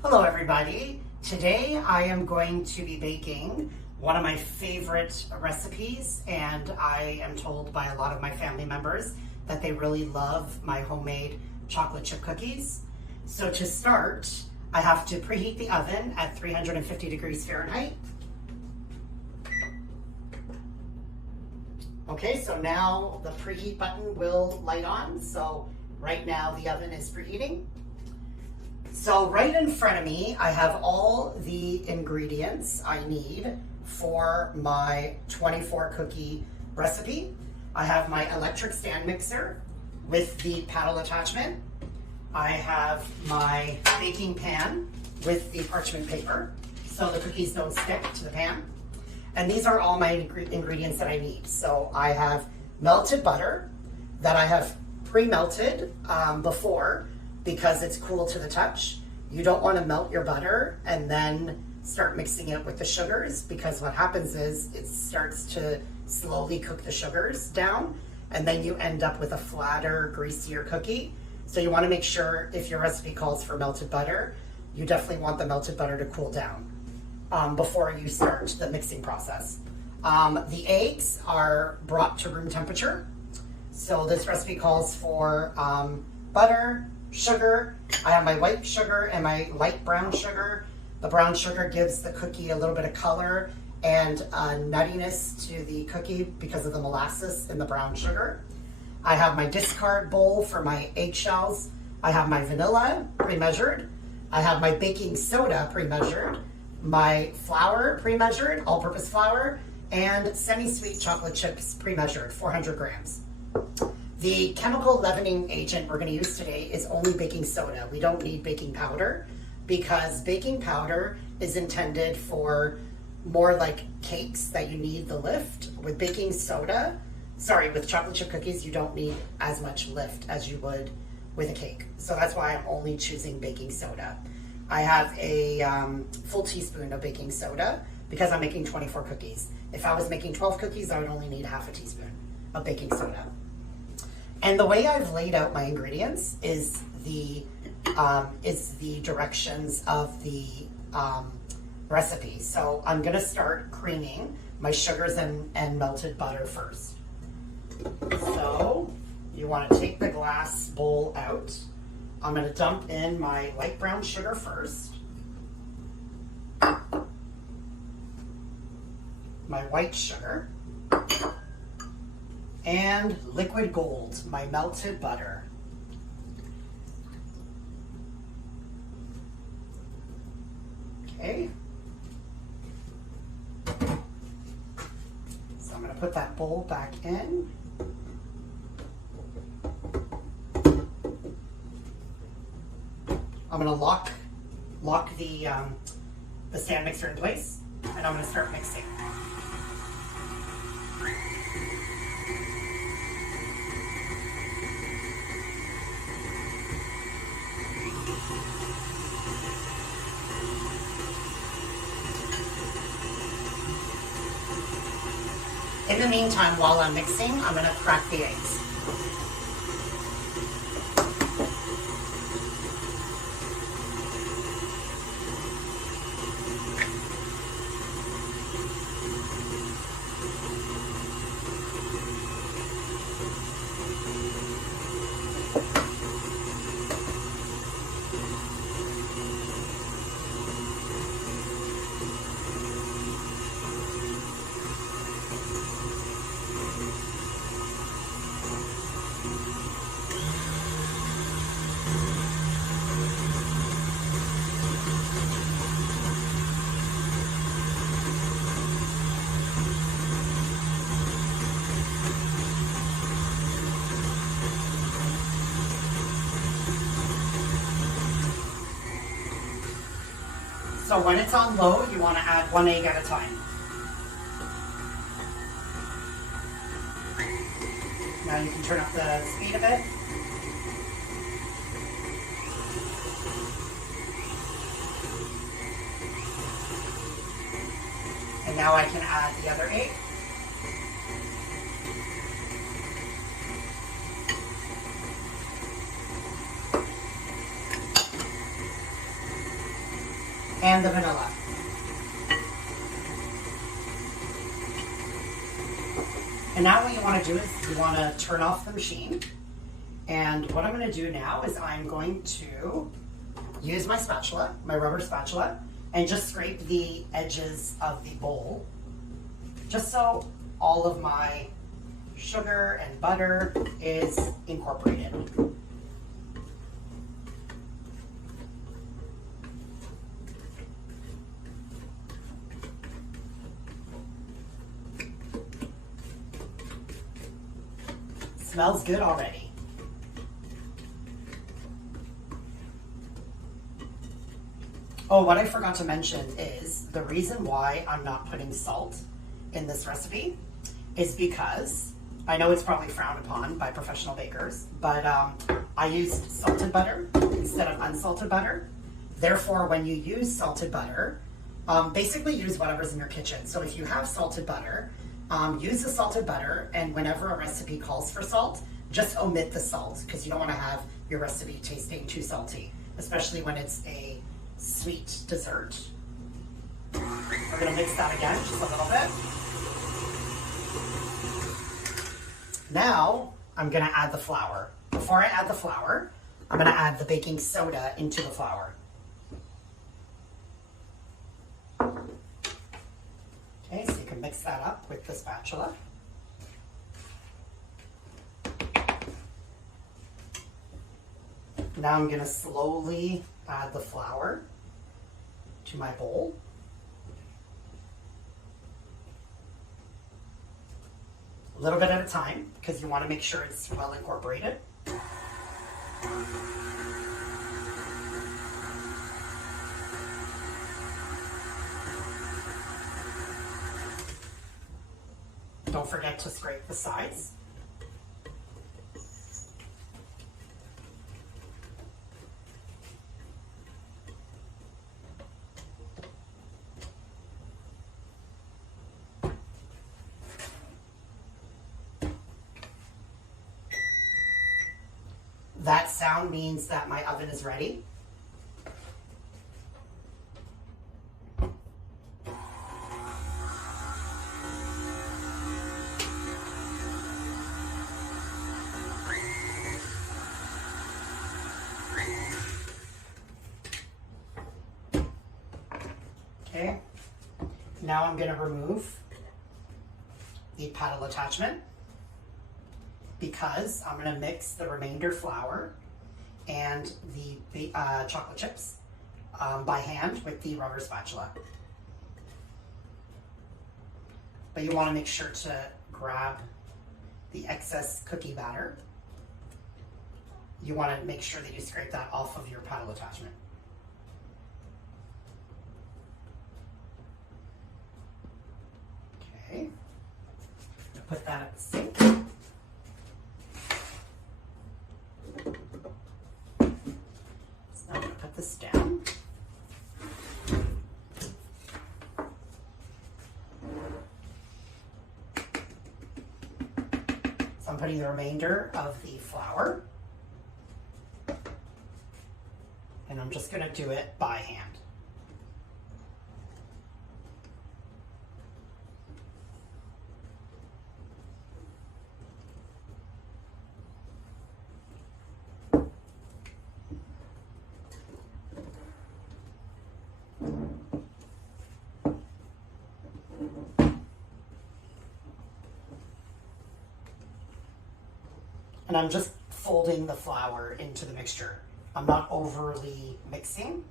Hello everybody. Today I am going to be baking one of my favorite recipes, and I am told by a lot of my family members that they really love my homemade chocolate chip cookies. So to start, I have to preheat the oven at 350 degrees Fahrenheit. Okay, so now the preheat button will light on. So right now the oven is preheating. So right in front of me, I have all the ingredients I need for my 24 cookie recipe. I have my electric stand mixer with the paddle attachment. I have my baking pan with the parchment paper so the cookies don't stick to the pan. And these are all my ingredients that I need. So I have melted butter that I have pre-melted before, because it's cool to the touch. You don't want to melt your butter and then start mixing it with the sugars, because what happens is it starts to slowly cook the sugars down, and then you end up with a flatter, greasier cookie. So you want to make sure, if your recipe calls for melted butter, you definitely want the melted butter to cool down before you start the mixing process. The eggs are brought to room temperature. So this recipe calls for butter, sugar. I have my white sugar and my light brown sugar. The brown sugar gives the cookie a little bit of color and nuttiness to the cookie because of the molasses in the brown sugar. I have my discard bowl for my eggshells. I have my vanilla pre-measured. I have my baking soda pre-measured, my flour pre-measured, all-purpose flour, and semi-sweet chocolate chips pre-measured, 400 grams. The chemical leavening agent we're going to use today is only baking soda. We don't need baking powder, because baking powder is intended for more like cakes that you need the lift. With baking soda, with chocolate chip cookies, you don't need as much lift as you would with a cake. So that's why I'm only choosing baking soda. I have a full teaspoon of baking soda because I'm making 24 cookies. If I was making 12 cookies, I would only need half a teaspoon of baking soda. And the way I've laid out my ingredients is the directions of the recipe. So I'm gonna start creaming my sugars and melted butter first. So you wanna take the glass bowl out. I'm gonna dump in my light brown sugar first, my white sugar, and liquid gold, my melted butter. Okay. So I'm going to put that bowl back in. I'm going to lock the stand mixer in place, and I'm going to start mixing. In the meantime, while I'm mixing, I'm going to crack the eggs. So when it's on low, you want to add 1 egg at a time. Now you can turn up the speed a bit. And now I can add the other egg. and the vanilla. And now what you want to do is you want to turn off the machine. And what I'm going to do now is I'm going to use my spatula, my rubber spatula, and just scrape the edges of the bowl, just so all of my sugar and butter is incorporated. Smells good already. Oh, what I forgot to mention is the reason why I'm not putting salt in this recipe is because I know it's probably frowned upon by professional bakers, but I used salted butter instead of unsalted butter. Therefore, when you use salted butter, basically use whatever's in your kitchen. So if you have salted butter, use the salted butter, and whenever a recipe calls for salt, just omit the salt because you don't want to have your recipe tasting too salty, especially when it's a sweet dessert. We're going to mix that again just a little bit. Now I'm going to add the flour. Before I add the flour, I'm going to add the baking soda into the flour. Okay, so you can mix that up with the spatula. Now I'm going to slowly add the flour to my bowl. A little bit at a time because you want to make sure it's well incorporated. Don't forget to scrape the sides. That sound means that my oven is ready. Okay, now I'm going to remove the paddle attachment because I'm going to mix the remainder flour and the chocolate chips by hand with the rubber spatula. But you want to make sure to grab the excess cookie batter. You want to make sure that you scrape that off of your paddle attachment. Okay, put that at the sink. So I'm going to put this down. So I'm putting the remainder of the flour, and I'm just going to do it by hand. And I'm just folding the flour into the mixture. I'm not overly mixing.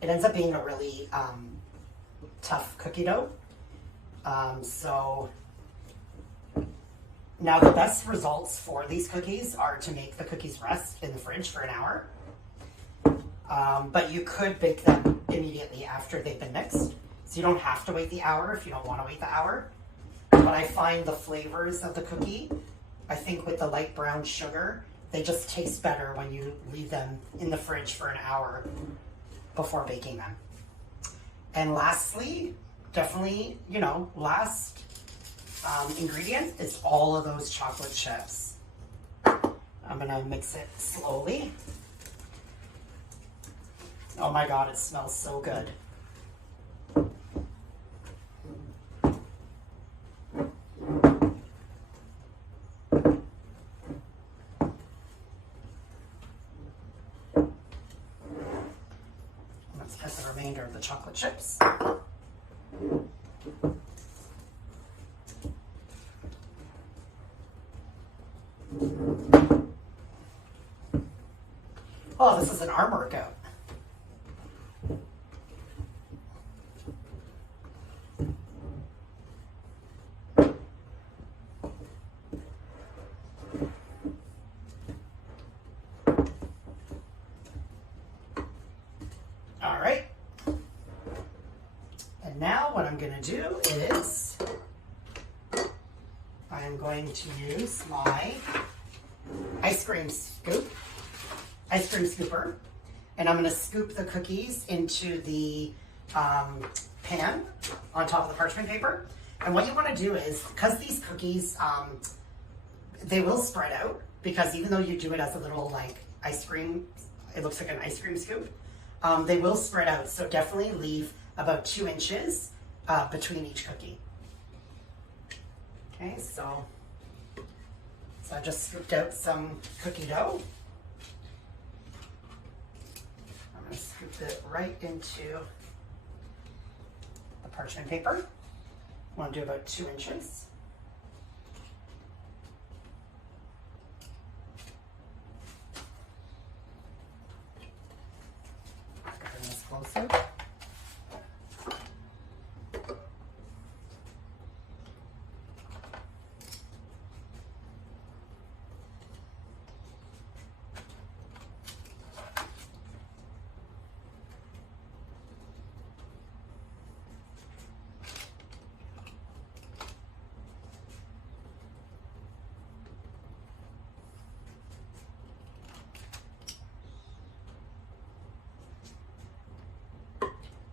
It ends up being a really tough cookie dough. So now the best results for these cookies are to make the cookies rest in the fridge for an hour. But you could bake them immediately after they've been mixed. So you don't have to wait the hour if you don't want to wait the hour. But I find the flavors of the cookie, I think with the light brown sugar, they just taste better when you leave them in the fridge for an hour before baking them. And lastly, definitely, last ingredient is all of those chocolate chips. I'm gonna mix it slowly Oh my God, it smells so good. Let's get the remainder of the chocolate chips. Oh, this is an arm workout. All right. And now what I'm going to do is I am going to use my ice cream scooper, and I'm going to scoop the cookies into the pan on top of the parchment paper. And what you want to do is, because these cookies, they will spread out, because even though you do it as a little like ice cream, it looks like an ice cream scoop, they will spread out. So definitely leave about 2 inches between each cookie. Okay, so I just scooped out some cookie dough. I'm going to scoop it right into the parchment paper. I want to do about 2 inches. Bring this closer.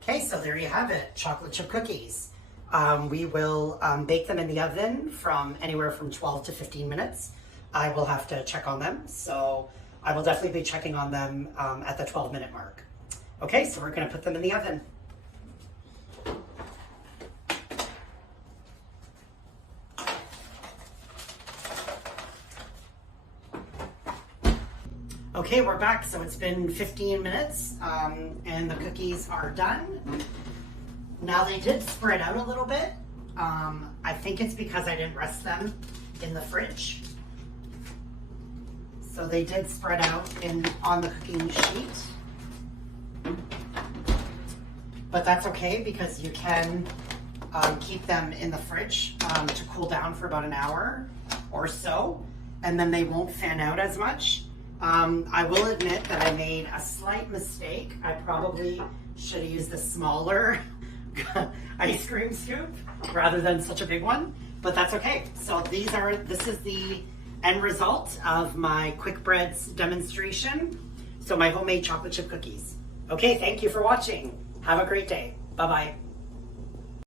Okay, so there you have it, chocolate chip cookies. We will bake them in the oven from anywhere from 12 to 15 minutes. I will have to check on them, so I will definitely be checking on them at the 12-minute mark. Okay, so we're gonna put them in the oven. Okay, we're back. So it's been 15 minutes and the cookies are done. Now they did spread out a little bit. I think it's because I didn't rest them in the fridge. So they did spread out on the cooking sheet. But that's okay, because you can keep them in the fridge to cool down for about an hour or so, and then they won't fan out as much. I will admit that I made a slight mistake. I probably should have used a smaller ice cream scoop rather than such a big one, but that's okay. So this is the end result of my quick breads demonstration. So my homemade chocolate chip cookies. Okay, thank you for watching. Have a great day. Bye-bye.